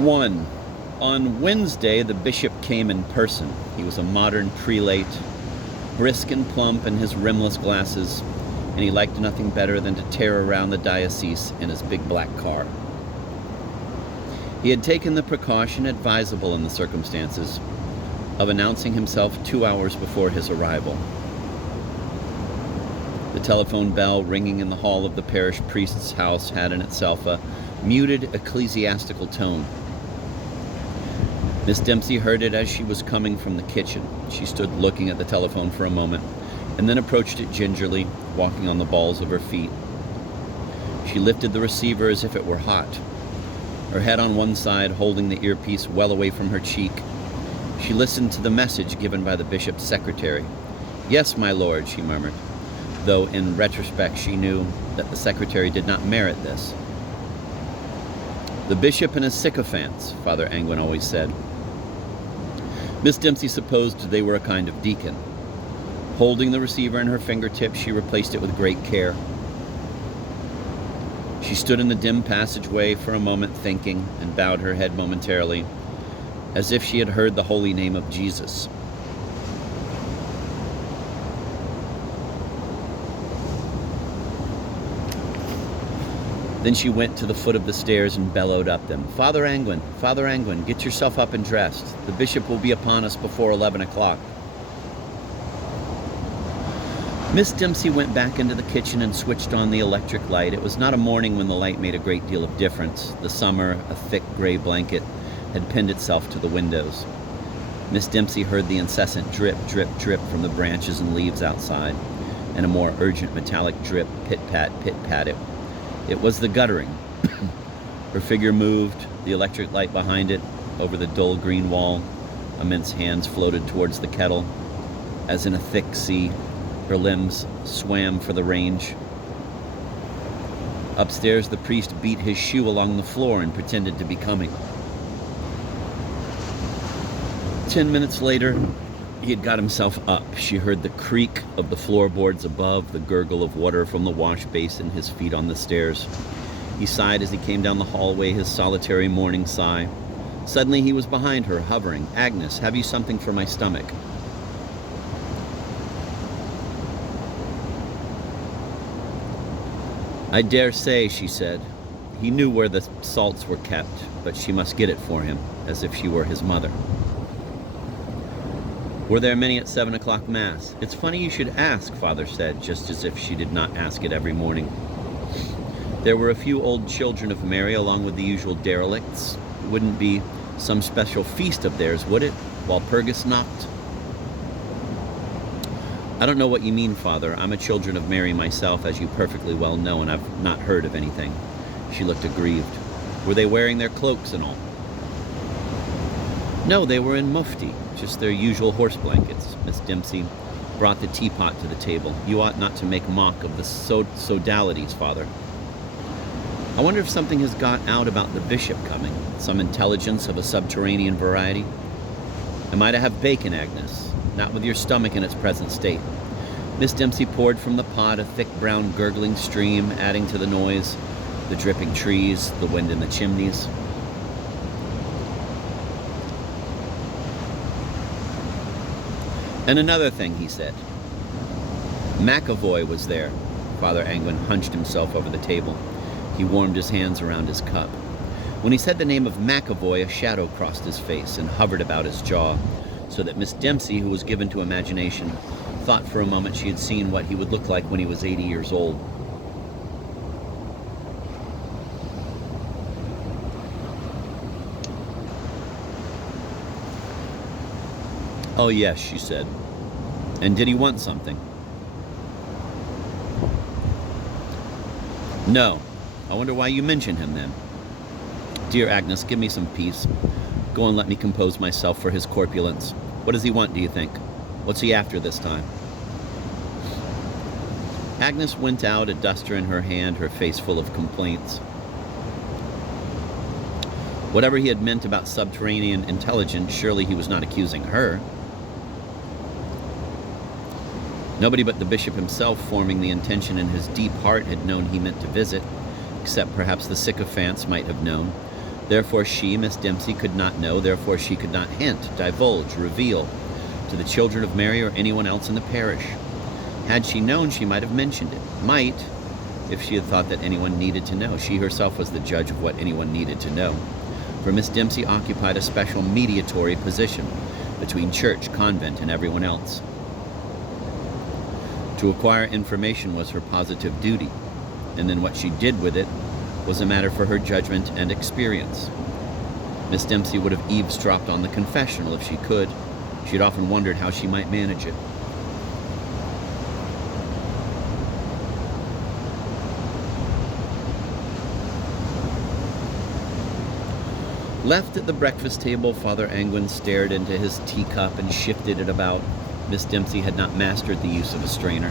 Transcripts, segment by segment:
1. On Wednesday, the bishop came in person. He was a modern prelate, brisk and plump in his rimless glasses, and he liked nothing better than to tear around the diocese in his big black car. He had taken the precaution advisable in the circumstances of announcing himself 2 hours before his arrival. The telephone bell ringing in the hall of the parish priest's house had in itself a muted ecclesiastical tone. Miss Dempsey heard it as she was coming from the kitchen. She stood looking at the telephone for a moment, and then approached it gingerly, walking on the balls of her feet. She lifted the receiver as if it were hot, her head on one side, holding the earpiece well away from her cheek. She listened to the message given by the bishop's secretary. "Yes, my lord," she murmured, though in retrospect she knew that the secretary did not merit this. "The bishop and his sycophants," Father Angwin always said. Miss Dempsey supposed they were a kind of deacon. Holding the receiver in her fingertips, she replaced it with great care. She stood in the dim passageway for a moment thinking, and bowed her head momentarily, as if she had heard the holy name of Jesus. Then she went to the foot of the stairs and bellowed up them. Father Angwin, get yourself up and dressed. The bishop will be upon us before 11 o'clock. Miss Dempsey went back into the kitchen and switched on the electric light. It was not a morning when the light made a great deal of difference. The summer, a thick gray blanket, had pinned itself to the windows. Miss Dempsey heard the incessant drip, drip, drip from the branches and leaves outside, and a more urgent metallic drip, pit-pat, pit-pat. It was the guttering. Her figure moved, the electric light behind it, over the dull green wall. Immense hands floated towards the kettle. As in a thick sea, her limbs swam for the range. Upstairs, the priest beat his shoe along the floor and pretended to be coming. 10 minutes later, he had got himself up. She heard the creak of the floorboards above, the gurgle of water from the wash basin, his feet on the stairs. He sighed as he came down the hallway, his solitary morning sigh. Suddenly he was behind her, hovering. "Agnes, have you something for my stomach?" "I dare say," she said. He knew where the salts were kept, but she must get it for him, as if she were his mother. "Were there many at 7 o'clock Mass?" "It's funny you should ask," Father said, just as if she did not ask it every morning. "There were a few old children of Mary along with the usual derelicts. It wouldn't be some special feast of theirs, would it? Walpurgisnacht?" "I don't know what you mean, Father. I'm a Children of Mary myself, as you perfectly well know, and I've not heard of anything." She looked aggrieved. "Were they wearing their cloaks and all?" "No, they were in mufti, just their usual horse blankets." Miss Dempsey brought the teapot to the table. "You ought not to make mock of the sodalities, Father. I wonder if something has got out about the bishop coming, some intelligence of a subterranean variety. Am I to have bacon, Agnes? Not with your stomach in its present state." Miss Dempsey poured from the pot a thick brown gurgling stream, adding to the noise the dripping trees, the wind in the chimneys. "And another thing," he said. "McAvoy was there." Father Angwin hunched himself over the table. He warmed his hands around his cup. When he said the name of McAvoy, a shadow crossed his face and hovered about his jaw, so that Miss Dempsey, who was given to imagination, thought for a moment she had seen what he would look like when he was 80 years old. "Oh, yes," she said. "And did he want something?" "No. I wonder why you mention him, then." "Dear Agnes, give me some peace. Go and let me compose myself for his corpulence. What does he want, do you think? What's he after this time?" Agnes went out, a duster in her hand, her face full of complaints. Whatever he had meant about subterranean intelligence, surely he was not accusing her. Nobody but the bishop himself, forming the intention in his deep heart, had known he meant to visit, except perhaps the sycophants might have known. Therefore she, Miss Dempsey, could not know, therefore she could not hint, divulge, reveal to the children of Mary or anyone else in the parish. Had she known, she might have mentioned it. Might, if she had thought that anyone needed to know. She herself was the judge of what anyone needed to know. For Miss Dempsey occupied a special mediatory position between church, convent, and everyone else. To acquire information was her positive duty, and then what she did with it was a matter for her judgment and experience. Miss Dempsey would have eavesdropped on the confessional if she could. She had often wondered how she might manage it. Left at the breakfast table, Father Angwin stared into his teacup and shifted it about. Miss Dempsey had not mastered the use of a strainer.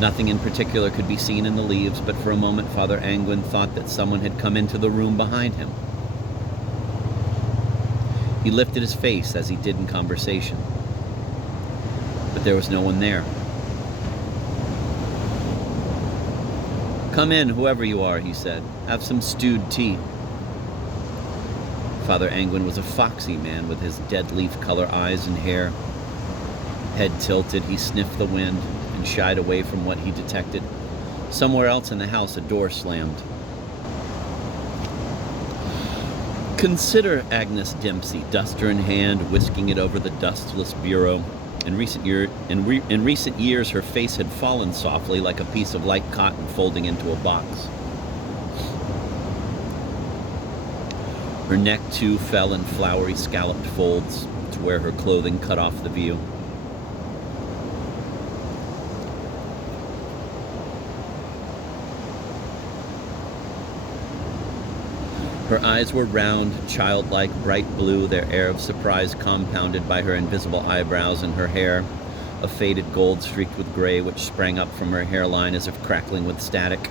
Nothing in particular could be seen in the leaves, but for a moment Father Angwin thought that someone had come into the room behind him. He lifted his face as he did in conversation, but there was no one there. "Come in, whoever you are," he said. "Have some stewed tea." Father Angwin was a foxy man with his dead leaf color eyes and hair. Head tilted, he sniffed the wind and shied away from what he detected. Somewhere else in the house, a door slammed. "Consider Agnes Dempsey," duster in hand, whisking it over the dustless bureau. In recent years, her face had fallen softly like a piece of light cotton folding into a box. Her neck, too, fell in flowery scalloped folds to where her clothing cut off the view. Her eyes were round, childlike, bright blue, their air of surprise compounded by her invisible eyebrows and her hair, a faded gold streaked with gray which sprang up from her hairline as if crackling with static.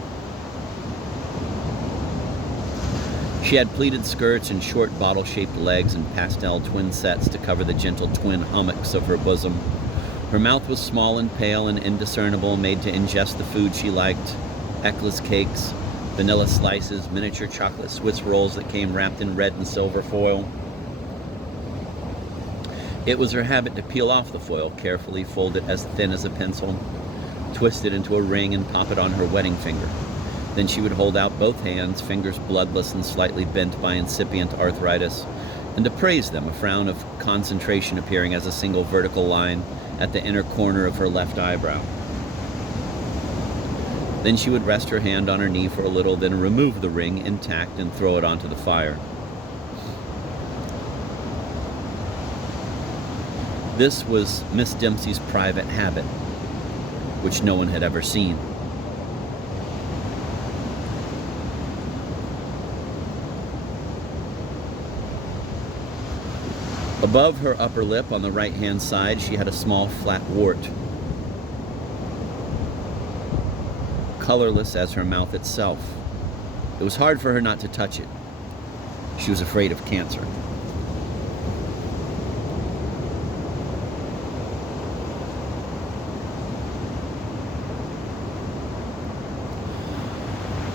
She had pleated skirts and short bottle-shaped legs and pastel twin sets to cover the gentle twin hummocks of her bosom. Her mouth was small and pale and indiscernible, made to ingest the food she liked: ecklace cakes, vanilla slices, miniature chocolate Swiss rolls that came wrapped in red and silver foil. It was her habit to peel off the foil carefully, fold it as thin as a pencil, twist it into a ring, and pop it on her wedding finger. Then she would hold out both hands, fingers bloodless and slightly bent by incipient arthritis, and appraise them, a frown of concentration appearing as a single vertical line at the inner corner of her left eyebrow. Then she would rest her hand on her knee for a little, then remove the ring intact and throw it onto the fire. This was Miss Dempsey's private habit, which no one had ever seen. Above her upper lip on the right-hand side, she had a small flat wart, colorless as her mouth itself. It was hard for her not to touch it. She was afraid of cancer.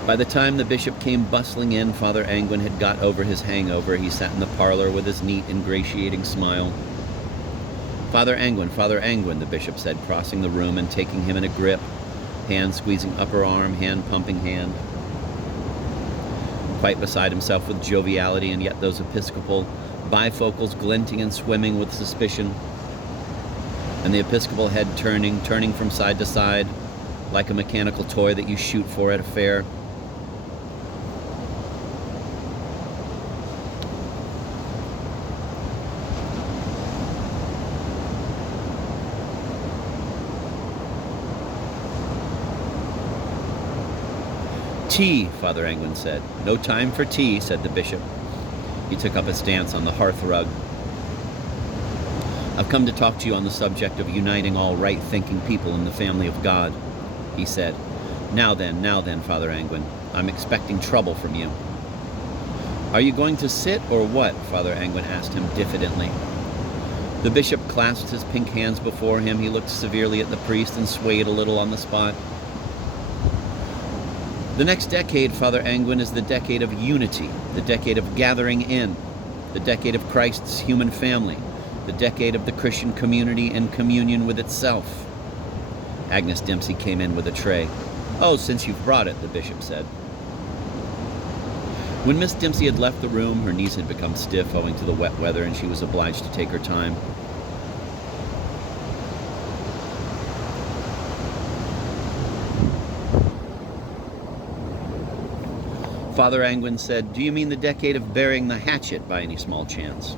By the time the bishop came bustling in, Father Angwin had got over his hangover. He sat in the parlor with his neat, ingratiating smile. Father Angwin," the bishop said, crossing the room and taking him in a grip, hand squeezing upper arm, hand pumping hand. Quite beside himself with joviality, and yet those episcopal bifocals glinting and swimming with suspicion, and the episcopal head turning from side to side like a mechanical toy that you shoot for at a fair. "Tea," Father Angwin said. "No time for tea," said the bishop. He took up a stance on the hearth rug. "I've come to talk to you on the subject of uniting all right-thinking people in the family of God," he said. Now then, Father Angwin, I'm expecting trouble from you." "Are you going to sit or what?" Father Angwin asked him diffidently. The bishop clasped his pink hands before him. He looked severely at the priest and swayed a little on the spot. The next decade, Father Angwin, is the decade of unity, the decade of gathering in, the decade of Christ's human family, the decade of the Christian community in communion with itself. Agnes Dempsey came in with a tray. "Oh, since you've brought it," the bishop said. When Miss Dempsey had left the room, her knees had become stiff owing to the wet weather, and she was obliged to take her time. Father Angwin said, "Do you mean the decade of burying the hatchet by any small chance?"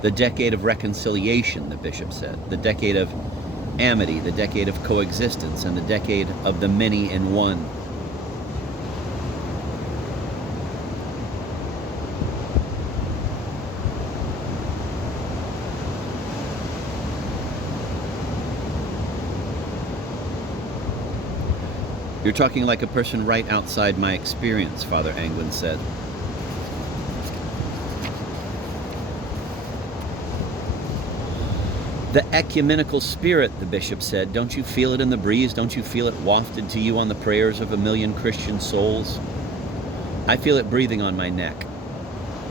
"The decade of reconciliation," the bishop said. "The decade of amity, the decade of coexistence, and the decade of the many in one." "You're talking like a person right outside my experience," Father Angwin said. "The ecumenical spirit," the bishop said. "Don't you feel it in the breeze? Don't you feel it wafted to you on the prayers of a million Christian souls?" "I feel it breathing on my neck."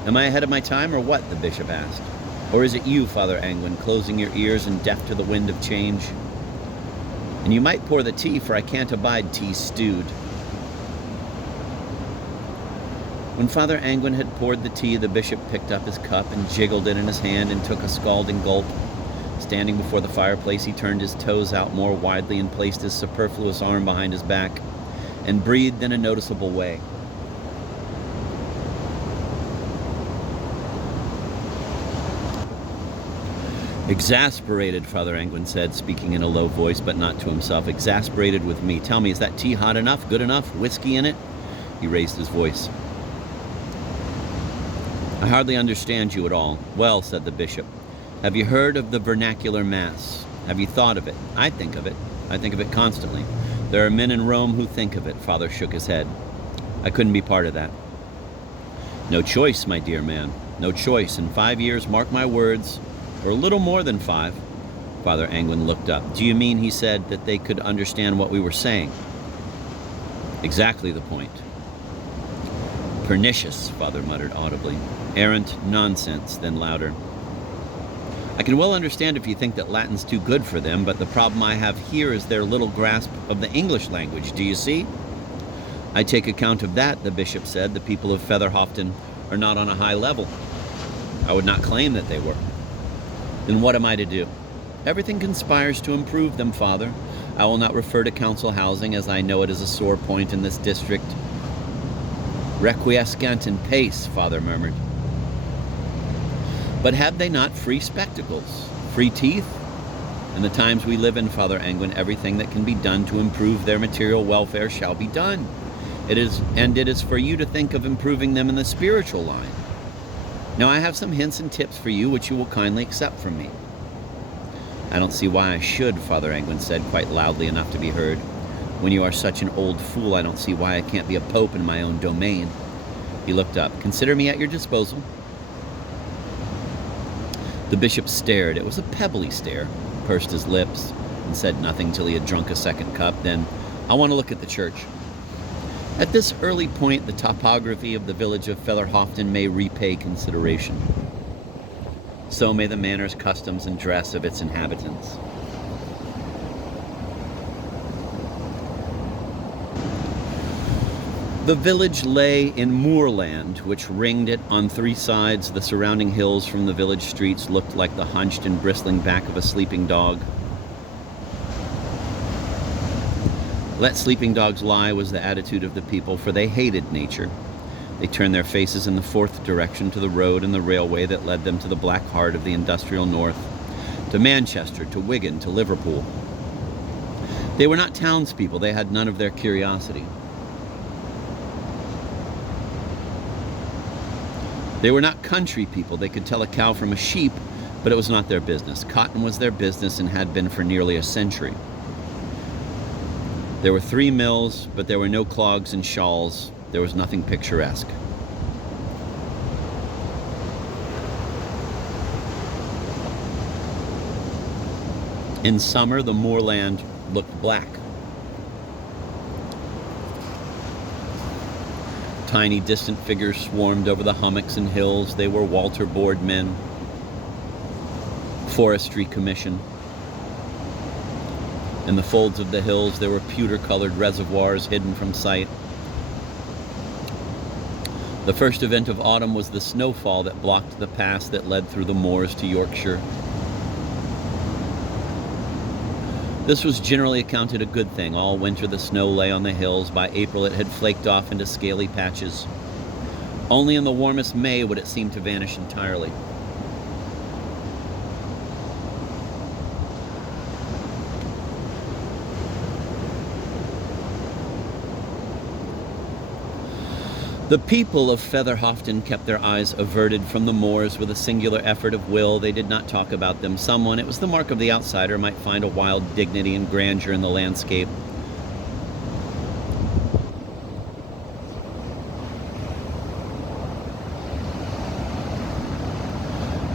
"Am I ahead of my time or what?" the bishop asked. "Or is it you, Father Angwin, closing your ears and deaf to the wind of change? And you might pour the tea, for I can't abide tea stewed." When Father Angwin had poured the tea, the bishop picked up his cup and jiggled it in his hand and took a scalding gulp. Standing before the fireplace, he turned his toes out more widely and placed his superfluous arm behind his back and breathed in a noticeable way. "Exasperated," Father Angwin said, speaking in a low voice, but not to himself. "Exasperated with me. Tell me, is that tea hot enough, good enough, whiskey in it?" He raised his voice. "I hardly understand you at all." "Well," said the bishop, "have you heard of the vernacular Mass? Have you thought of it?" "I think of it. I think of it constantly. There are men in Rome who think of it." Father shook his head. "I couldn't be part of that." "No choice, my dear man. No choice. In 5 years, mark my words, or a little more than 5. Father Angwin looked up. "Do you mean," he said, "that they could understand what we were saying?" "Exactly the point." "Pernicious," Father muttered audibly. "Errant nonsense," then louder. "I can well understand if you think that Latin's too good for them, but the problem I have here is their little grasp of the English language, do you see?" "I take account of that," the bishop said. "The people of Featherhofton are not on a high level. I would not claim that they were." "Then what am I to do?" "Everything conspires to improve them, Father. I will not refer to council housing, as I know it is a sore point in this district." "Requiescant in pace," Father murmured. "But have they not free spectacles, free teeth? In the times we live in, Father Angwin, everything that can be done to improve their material welfare shall be done. It is for you to think of improving them in the spiritual line. Now I have some hints and tips for you which you will kindly accept from me." "I don't see why I should," Father Angwin said, quite loudly enough to be heard. "When you are such an old fool, I don't see why I can't be a pope in my own domain." He looked up. "Consider me at your disposal." The bishop stared. It was a pebbly stare, pursed his lips, and said nothing till he had drunk a second cup. Then, "I want to look at the church." At this early point, the topography of the village of Featherhofton may repay consideration. So may the manners, customs, and dress of its inhabitants. The village lay in moorland, which ringed it on 3 sides. The surrounding hills from the village streets looked like the hunched and bristling back of a sleeping dog. Let sleeping dogs lie was the attitude of the people, for they hated nature. They turned their faces in the 4th direction to the road and the railway that led them to the black heart of the industrial north, to Manchester, to Wigan, to Liverpool. They were not townspeople. They had none of their curiosity. They were not country people. They could tell a cow from a sheep, but it was not their business. Cotton was their business and had been for nearly a century. There were 3 mills, but there were no clogs and shawls. There was nothing picturesque. In summer, the moorland looked black. Tiny distant figures swarmed over the hummocks and hills. They were Walter Board men, Forestry Commission. In the folds of the hills, there were pewter-colored reservoirs hidden from sight. The first event of autumn was the snowfall that blocked the pass that led through the moors to Yorkshire. This was generally accounted a good thing. All winter the snow lay on the hills. By April it had flaked off into scaly patches. Only in the warmest May would it seem to vanish entirely. The people of Featherhofton kept their eyes averted from the moors with a singular effort of will. They did not talk about them. Someone, it was the mark of the outsider, might find a wild dignity and grandeur in the landscape.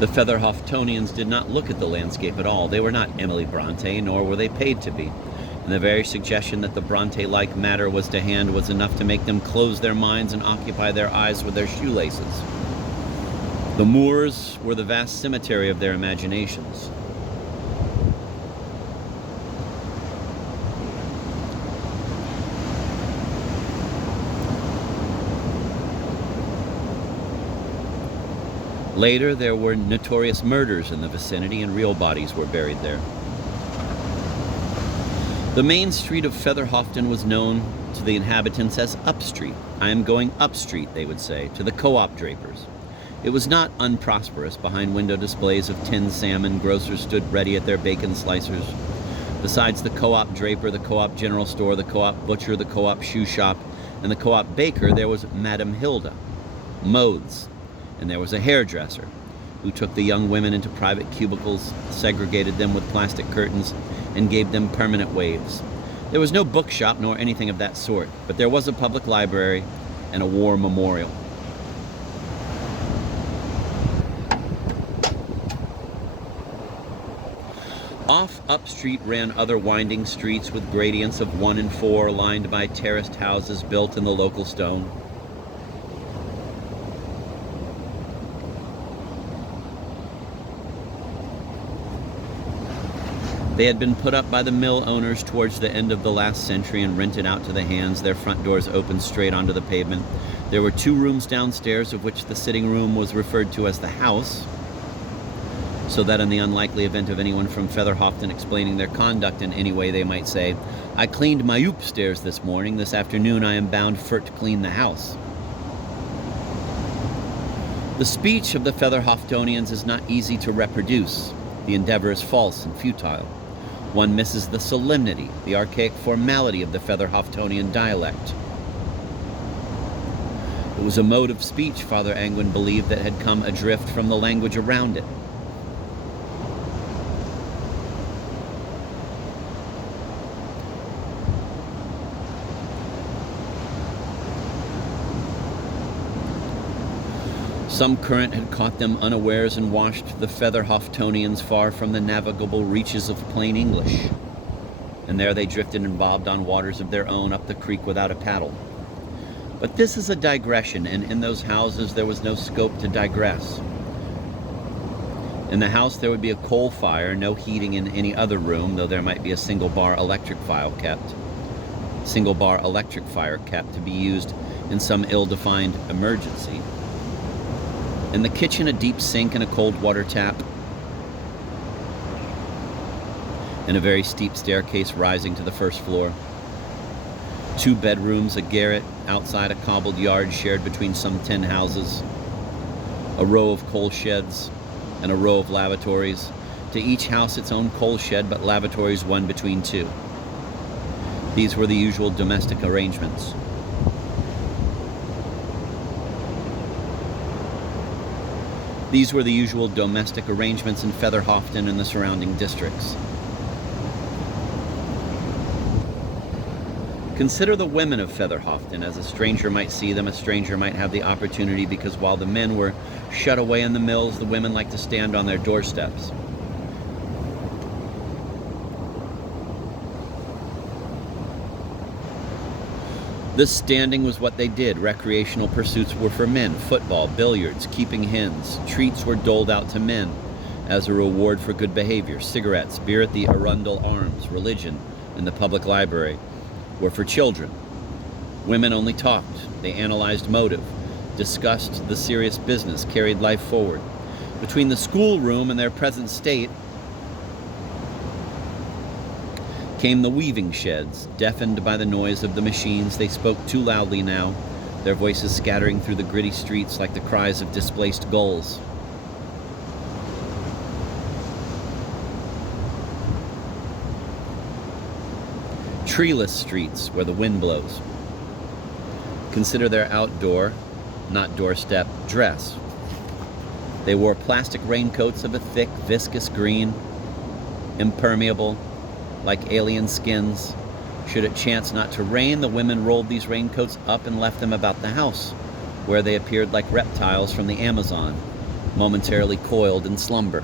The Featherhoftonians did not look at the landscape at all. They were not Emily Bronte, nor were they paid to be. And the very suggestion that the Bronte-like matter was to hand was enough to make them close their minds and occupy their eyes with their shoelaces. The moors were the vast cemetery of their imaginations. Later, there were notorious murders in the vicinity, and real bodies were buried there. The main street of Featherhofton was known to the inhabitants as Up Street. "I am going up street," they would say, to the co-op drapers. It was not unprosperous. Behind window displays of tinned salmon, grocers stood ready at their bacon slicers. Besides the co-op draper, the co-op general store, the co-op butcher, the co-op shoe shop, and the co-op baker, there was Madame Hilda, Modes, and there was a hairdresser who took the young women into private cubicles, segregated them with plastic curtains, and gave them permanent waves. There was no bookshop nor anything of that sort, but there was a public library and a war memorial. Off Up Street ran other winding streets with gradients of 1 and 4, lined by terraced houses built in the local stone. They had been put up by the mill owners towards the end of the last century and rented out to the hands. Their front doors opened straight onto the pavement. There were 2 rooms downstairs, of which the sitting room was referred to as the house, so that in the unlikely event of anyone from Featherhofton explaining their conduct in any way, they might say, "I cleaned my upstairs this morning. This afternoon I am bound for to clean the house." The speech of the Featherhoftonians is not easy to reproduce. The endeavor is false and futile. One misses the solemnity, the archaic formality of the Featherhoftonian dialect. It was a mode of speech, Father Angwin believed, that had come adrift from the language around it. Some current had caught them unawares and washed the Featherhoftonians far from the navigable reaches of plain English. And there they drifted and bobbed on waters of their own up the creek without a paddle. But this is a digression, and in those houses there was no scope to digress. In the house there would be a coal fire, no heating in any other room, though there might be a single-bar electric fire kept to be used in some ill-defined emergency. In the kitchen, a deep sink and a cold water tap, and a very steep staircase rising to the first floor. 2 bedrooms, a garret, outside a cobbled yard shared between some 10 houses, a row of coal sheds, and a row of lavatories. To each house its own coal shed, but lavatories one between 2. These were the usual domestic arrangements. These were the usual domestic arrangements in Featherhofton and the surrounding districts. Consider the women of Featherhofton. As a stranger might see them, a stranger might have the opportunity, because while the men were shut away in the mills, the women liked to stand on their doorsteps. This standing was what they did. Recreational pursuits were for men: football, billiards, keeping hens. Treats were doled out to men as a reward for good behavior. Cigarettes, beer at the Arundel Arms, religion, and the public library were for children. Women only talked. They analyzed motive, discussed the serious business, carried life forward. Between the schoolroom and their present state came the weaving sheds. Deafened by the noise of the machines, they spoke too loudly now, their voices scattering through the gritty streets like the cries of displaced gulls. Treeless streets where the wind blows. Consider their outdoor, not doorstep, dress. They wore plastic raincoats of a thick, viscous green, impermeable, like alien skins. Should it chance not to rain, the women rolled these raincoats up and left them about the house, where they appeared like reptiles from the Amazon, momentarily coiled in slumber.